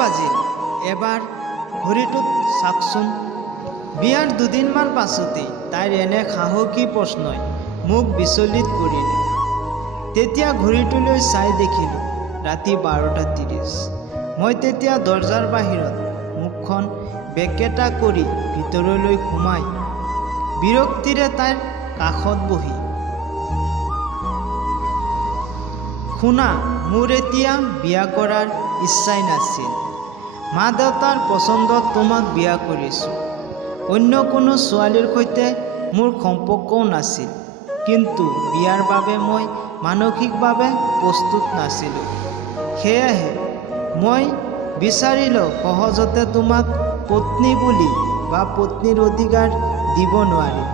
বাজিল। এবাৰ ঘড়ীটোত চাওকচোন। বিয়াৰ দুদিনমান পাছতেই তাইৰ এনে সাহসী প্ৰশ্নই মোক বিচলিত কৰিলে। তেতিয়া ঘড়ীটোলৈ চাই দেখিলোঁ ৰাতি 12:30। মই তেতিয়া দৰজাৰ বাহিৰত মুখখন বেকেটা কৰি ভিতৰলৈ সোমাই বিৰক্তিৰে তাইৰ কাষত বহি, শুনা, মোৰ এতিয়া বিয়া কৰাৰ ইচ্ছাই নাছিল। মা দেউতাৰ পচন্দত তোমাক বিয়া কৰিছোঁ। অন্য কোনো ছোৱালীৰ সৈতে মোৰ সম্পৰ্কও নাছিল, কিন্তু বিয়াৰ বাবে মই মানসিকভাৱে প্ৰস্তুত নাছিলোঁ। সেয়েহে মই বিচাৰিলেও সহজতে তোমাক পত্নী বুলি বা পত্নীৰ অধিকাৰ দিব নোৱাৰিম।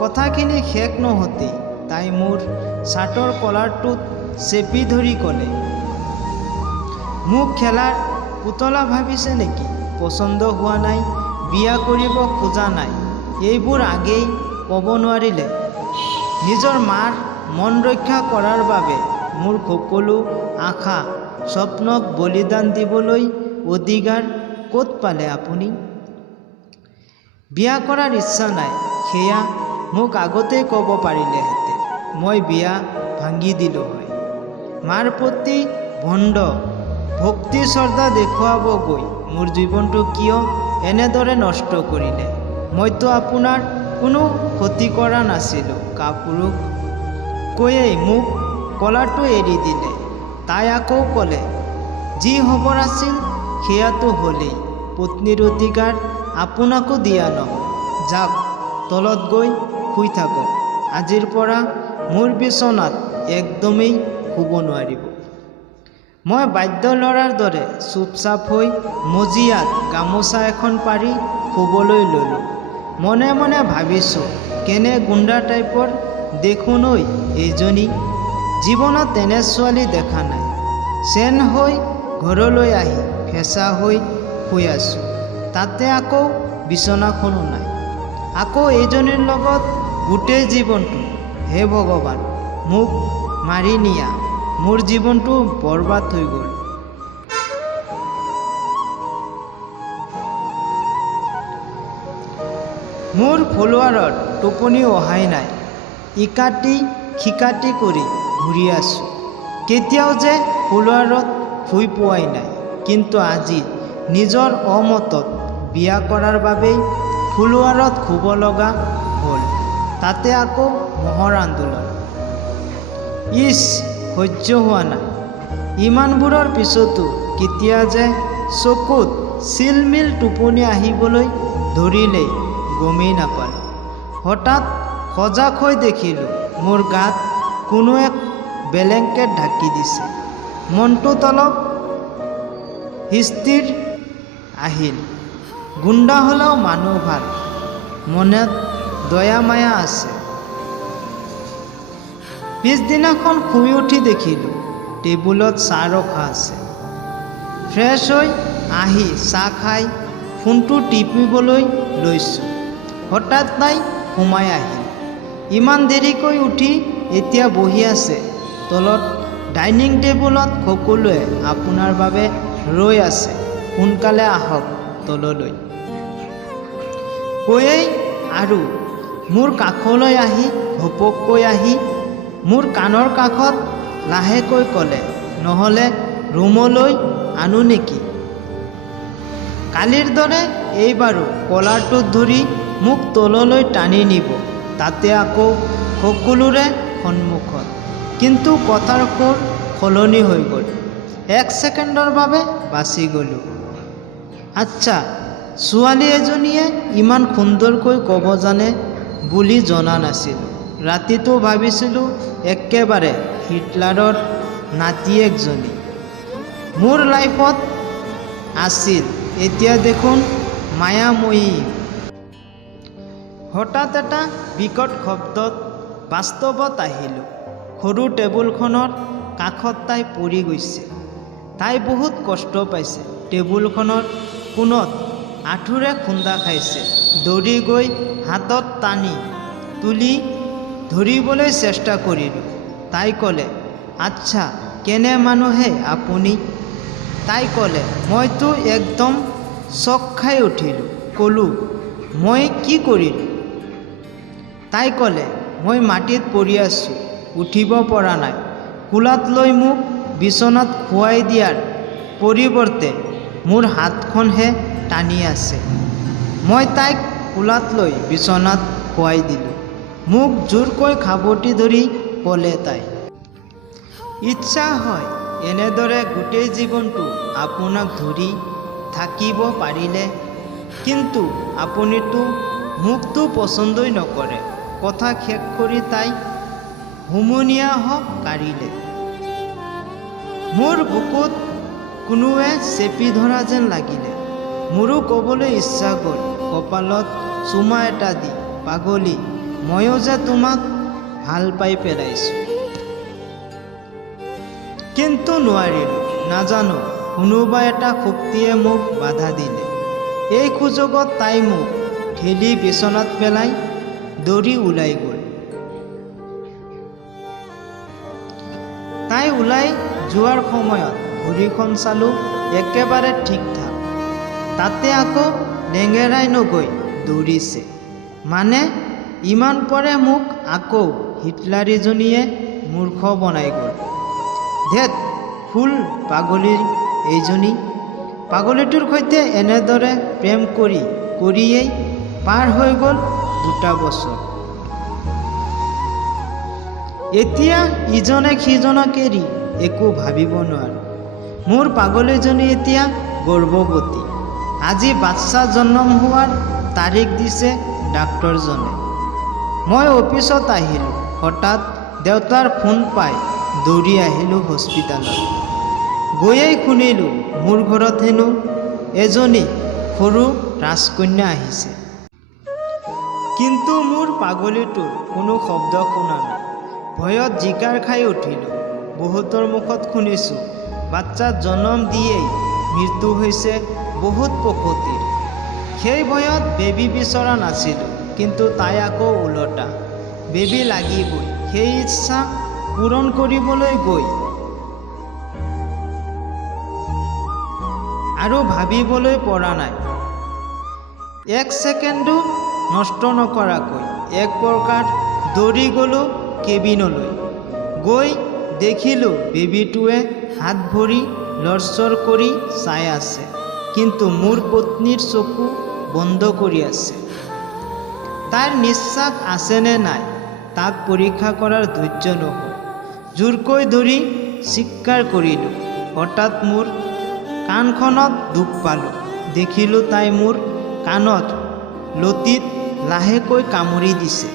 কথাখিনি শেষ নহওঁতেই তাই মোৰ চাৰ্টৰ কলাৰটোত চেপি ধৰি ক'লে, মোক খেলাৰ পুতলা ভাবিছে নেকি? পচন্দ হোৱা নাই, বিয়া কৰিব খোজা নাই, এইবোৰ আগেই ক'ব নোৱাৰিলে? নিজৰ মাৰ মন ৰক্ষা কৰাৰ বাবে মোৰ সকলো আশা স্বপ্নক বলিদান দিবলৈ অধিকাৰ ক'ত পালে আপুনি? বিয়া কৰাৰ ইচ্ছা নাই, সেয়া মোক আগতেই ক'ব পাৰিলেহেঁতেন। মই বিয়া ভাঙি দিলোঁ হয়। মাৰ প্ৰতি ভণ্ড ভক্তি শ্ৰদ্ধা দেখুৱাব গৈ মোৰ জীৱনটো কিয় এনেদৰে নষ্ট কৰিলে? মইতো আপোনাৰ কোনো ক্ষতি কৰা নাছিলোঁ। কাপুৰুষ কৈয়েই মোক কলাৰটো এৰি দিলে। তাই আকৌ ক'লে, যি হ'বৰ আছিল সেয়াতো হ'লেই, পত্নীৰ অধিকাৰ আপোনাকো দিয়া নহয়। যাওক, তলত গৈ শুই থাকক। আজিৰ পৰা মোৰ বিচনাত একদমেই শুব নোৱাৰিব। মই বাধ্য ল'ৰাৰ দৰে চুপচাপ হৈ মজিয়াত গামোচা এখন পাৰি শুবলৈ ল'লোঁ। মনে মনে ভাবিছোঁ, কেনে গুণ্ডা টাইপৰ দেখোন ঐ এইজনী। জীৱনত তেনে ছোৱালী দেখা নাই। চেন হৈ ঘৰলৈ আহি ফেঁচা হৈ শুই আছোঁ, তাতে আকৌ বিচনাখনো নাই। আকৌ এইজনীৰ লগত গোটেই জীৱনটো। হে ভগৱান, মোক মাৰি নিয়া, মোৰ জীৱনটো বৰবাদ হৈ গ'ল। মোৰ ফলোৱাৰৰ টোপনি অহাই নাই। ইকাটি খিকাটি কৰি ঘূৰি আছোঁ, কেতিয়াও যে ফলোৱাৰত শুই পোৱাই নাই। কিন্তু আজি নিজৰ অমতত বিয়া কৰাৰ বাবেই ফলোৱাৰত শুব লগা হ'ল, তাতে আকৌ মহৰ আন্দোলন। ইচ, সহ্য হোৱা নাই। ইমানবোৰৰ পিছতো কেতিয়া যে চকুত চিলমিল টোপনি আহিবলৈ ধৰিলেই গমেই নাপালোঁ। হঠাৎ সজাগ হৈ দেখিলোঁ মোৰ গাত কোনো এক ব্লেংকেট ঢাকি দিছে। মনটোত অলপ স্থিৰ আহিল। গুণ্ডা হ'লেও মানুহ ভাল, মনত দয়া মায়া আছে। পিছদিনাখন শুই উঠি দেখিলোঁ টেবুলত চাহ ৰখা আছে। ফ্ৰেছ হৈ আহি চাহ খাই ফোনটো টিপিবলৈ লৈছোঁ। হঠাৎ তাই সোমাই আহিল। ইমান দেৰিকৈ উঠি এতিয়া বহি আছে তলত ডাইনিং টেবুলত। সকলোৱে আপোনাৰ বাবে ৰৈ আছে, সোনকালে আহক তললৈ, কৈয়েই আৰু মোৰ কাষলৈ আহি ঘপককৈ আহি মোৰ কাণৰ কাষত লাহেকৈ ক'লে, নহ'লে ৰুমলৈ আনো নেকি? কালিৰ দৰে এইবাৰো কলাৰটোত ধৰি মোক তললৈ টানি নিব, তাতে আকৌ সকলোৰে সন্মুখত। কিন্তু কথাৰ সুৰ সলনি হৈ গ'ল। 1 ছেকেণ্ডৰ বাবে বাচি গ'লোঁ। আচ্ছা, ছোৱালী এজনীয়ে ইমান সুন্দৰকৈ ক'ব জানে বুলি জনা নাছিলোঁ। ৰাতিটো ভাবিছিলোঁ একেবাৰে হিটলাৰৰ নাতিয়েকজনী মোৰ লাইফত আছিল, এতিয়া দেখোন মায়াময়ী। হঠাৎ এটা বিকট শব্দত বাস্তৱত আহিলোঁ। সৰু টেবুলখনৰ কাষত তাই পৰি গৈছে। তাই বহুত কষ্ট পাইছে। টেবুলখনৰ কোণত আঁঠুৰে খুন্দা খাইছে। দৌৰি গৈ হাতত টানি তুলি ধৰিবলৈ চেষ্টা কৰিলোঁ। তাই ক'লে, আচ্ছা, কেনে মানুহে আপুনি? তাই ক'লে। মইতো একদম চক খাই উঠিলোঁ। ক'লোঁ, মই কি কৰিলোঁ? তাই ক'লে, মই মাটিত পৰি আছোঁ, উঠিব পৰা নাই। কোলাত লৈ মোক বিচনাত শুৱাই দিয়াৰ পৰিৱৰ্তে মোৰ হাতখনহে টানি আছে। মই তাইক কোলাত লৈ বিচনাত শুৱাই দিলোঁ। মোক জোৰকৈ খাবটি ধৰি ক'লে তাই। ইচ্ছা হয় এনেদৰে গোটেই জীৱনটো আপোনাক ধৰি থাকিব পাৰিলে, কিন্তু আপুনিতো মোকতো পচন্দই নকৰে। কথা শেষ কৰি তাই হুমুনিয়াহ কাঢ়িলে। মোৰ বুকুত কোনোৱে চেপি ধৰা যেন লাগিলে। মোৰো ক'বলৈ ইচ্ছা গ'ল, কপালত চুমা এটা দি, পাগলী, ময়ো যে তোমাক ভাল পাই পেলাইছোঁ। কিন্তু নোৱাৰিলোঁ। নাজানো কোনোবা এটা শক্তিয়ে মোক বাধা দিলে। এই সুযোগত তাই মোক ঠেলি বিচনাত পেলাই দৌৰি ওলাই গ'ল। তাই ওলাই যোৱাৰ সময়ত ঘড়ীখন চালোঁ, একেবাৰে ঠিক ঠাক। তাতে আকৌ লেঙেৰাই নগৈ দৌৰিছে। মানে ইমান পৰে মোক আকৌ হিটলাৰীজনীয়ে মূৰ্খ বনাই গ'ল। ধেৎ, ফুল পাগলীৰ এইজনী। পাগলীটোৰ সৈতে এনেদৰে প্ৰেম কৰিয়েই পাৰ হৈ গ'ল 2টা বছৰ। এতিয়া ইজনে সিজনক এৰি একো ভাবিব নোৱাৰোঁ। মোৰ পাগলীজনী এতিয়া গৰ্ভৱতী। আজি বাচ্চা জন্ম হোৱাৰ তাৰিখ দিছে ডাক্তৰজনে। মই অফিচত আহিলোঁ। হঠাৎ দেউতাৰ ফোন পাই দৌৰি আহিলোঁ হস্পিটালত। গৈয়েই শুনিলোঁ মোৰ ঘৰত হেনো এজনী সৰু ৰাজকন্যা আহিছে। কিন্তু মোৰ পাগলীটোৰ কোনো শব্দ শুনা নাই। ভয়ত জিকাৰ খাই উঠিলোঁ। বহুতৰ মুখত শুনিছোঁ বাচ্চা জন্ম দিয়েই মৃত্যু হৈছে বহুত প্ৰসূতিৰ। সেই ভয়ত বেবী বিচৰা নাছিলোঁ, কিন্তু তাই আকৌ ওলোটা, বেবী লাগিবই। সেই ইচ্ছা পূৰণ কৰিবলৈ গৈ আৰু ভাবিবলৈ পৰা নাই। 1 ছেকেণ্ডো নষ্ট নকৰাকৈ এক প্ৰকাৰ দৌৰি গ'লোঁ কেবিনলৈ। গৈ দেখিলোঁ বেবীটোৱে হাত ভৰি লৰচৰ কৰি চাই আছে, কিন্তু মোৰ পত্নীৰ চকু বন্ধ কৰি আছে। তাইৰ নিশ্বাস আছেনে নাই তাক পৰীক্ষা কৰাৰ ধৈৰ্য নহ'ল। জোৰকৈ ধৰি চিৎকাৰ কৰিলোঁ। হঠাৎ মোৰ কাণখনত দুখ পালোঁ। দেখিলোঁ তাই মোৰ কাণত লতিত লাহেকৈ কামুৰি দিছে।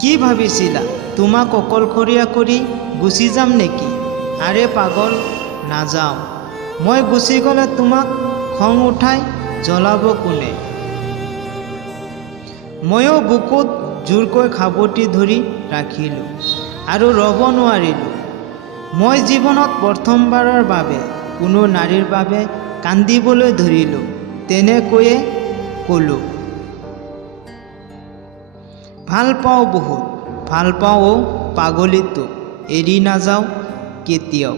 কি ভাবিছিলা, তোমাক অকলশৰীয়া কৰি গুচি যাম নেকি? আৰে পাগল, নাযাওঁ। মই গুচি গ'লে তোমাক খং উঠাই জ্বলাব কোনে? ময়ো বুকুত জোৰকৈ খাবটি ধৰি ৰাখিলোঁ আৰু ৰ'ব নোৱাৰিলোঁ। মই জীৱনত প্ৰথমবাৰৰ বাবে কোনো নাৰীৰ বাবে কান্দিবলৈ ধৰিলোঁ। তেনেকৈয়ে ক'লোঁ, ভাল পাওঁ বহুত, ভাল পাওঁ অ' পাগলীটোক, এৰি নাযাওঁ কেতিয়াও।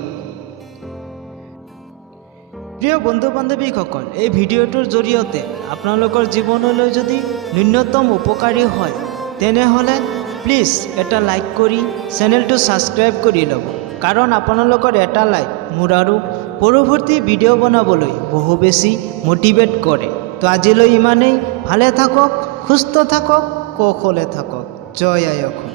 প্ৰিয় বন্ধু বান্ধৱীসকল, এই ভিডিঅ'টোৰ জৰিয়তে আপোনালোকৰ জীৱনলৈ যদি ন্যূনতম উপকাৰী হয়, তেনেহ'লে প্লিজ এটা লাইক কৰি চেনেলটো ছাবস্ক্ৰাইব কৰি ল'ব। কাৰণ আপোনালোকৰ এটা লাইক মোৰ আৰু পৰৱৰ্তী ভিডিঅ' বনাবলৈ বহু বেছি মটিভেট কৰে। তো আজিলৈ ইমানেই। ভালে থাকক, সুস্থ থাকক, কৌশলে থাকক। জয় আই অসম।